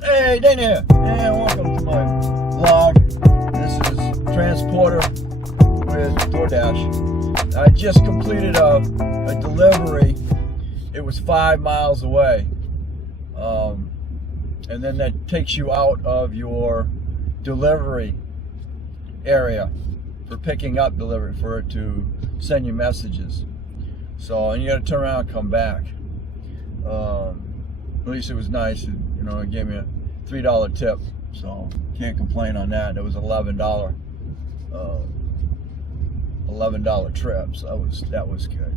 Hey, Dane here, and welcome to my vlog. This is Transporter with DoorDash. I just completed a delivery. It was 5 miles away. And then that takes you out of your delivery area for picking up delivery, for it to send you messages. So, and you got to turn around and come back. At least it was nice. You know, it gave me a $3 tip, so can't complain on that. It was $11 trip, so that was good.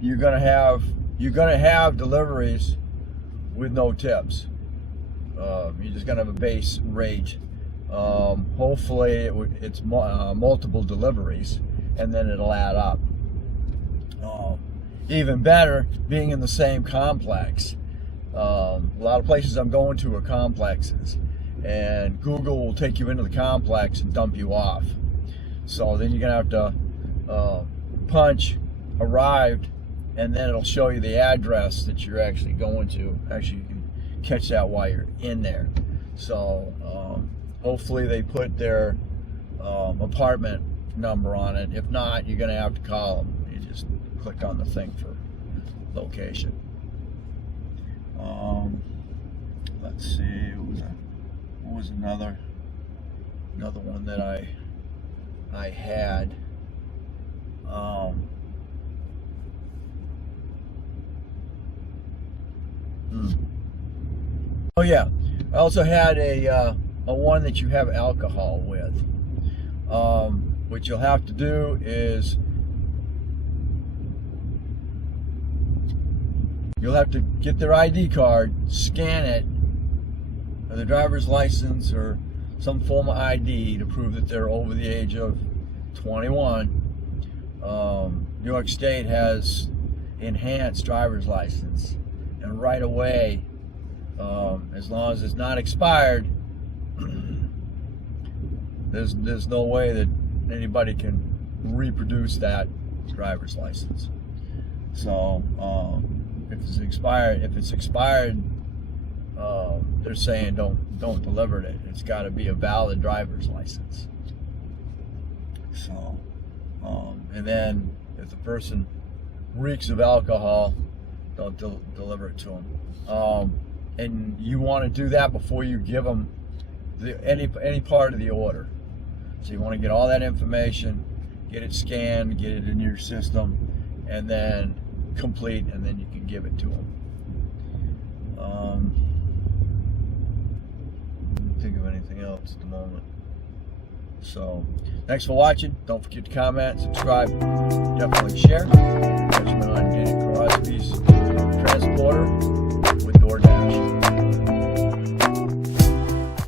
You're gonna have deliveries with no tips. You're just gonna have a base rate. Hopefully it's multiple deliveries, and then it'll add up. Even better, being in the same complex. A lot of places I'm going to are complexes, and Google will take you into the complex and dump you off. So then you're gonna have to punch arrived, and then it'll show you the address that you're actually going to. Actually, you can catch that while you're in there. So hopefully they put their apartment number on it. If not, you're gonna have to call them. You just click on the thing for location. Let's see, what was another one that I had. Oh yeah, I also had a one that you have alcohol with. What you'll have to do is you'll have to get their ID card, scan it, or the driver's license, or some form of ID to prove that they're over the age of 21. New York State has enhanced driver's license, and right away, as long as it's not expired, there's no way that anybody can reproduce that driver's license. So if it's expired, they're saying don't deliver it. It's got to be a valid driver's license. So, and then if the person reeks of alcohol, don't deliver it to them. And you want to do that before you give them any part of the order. So you want to get all that information, get it scanned, get it in your system, and then complete, and then you can give it to them. Can't think of anything else at the moment. So thanks for watching. Don't forget to comment, subscribe, definitely share. Catch me on Crosby's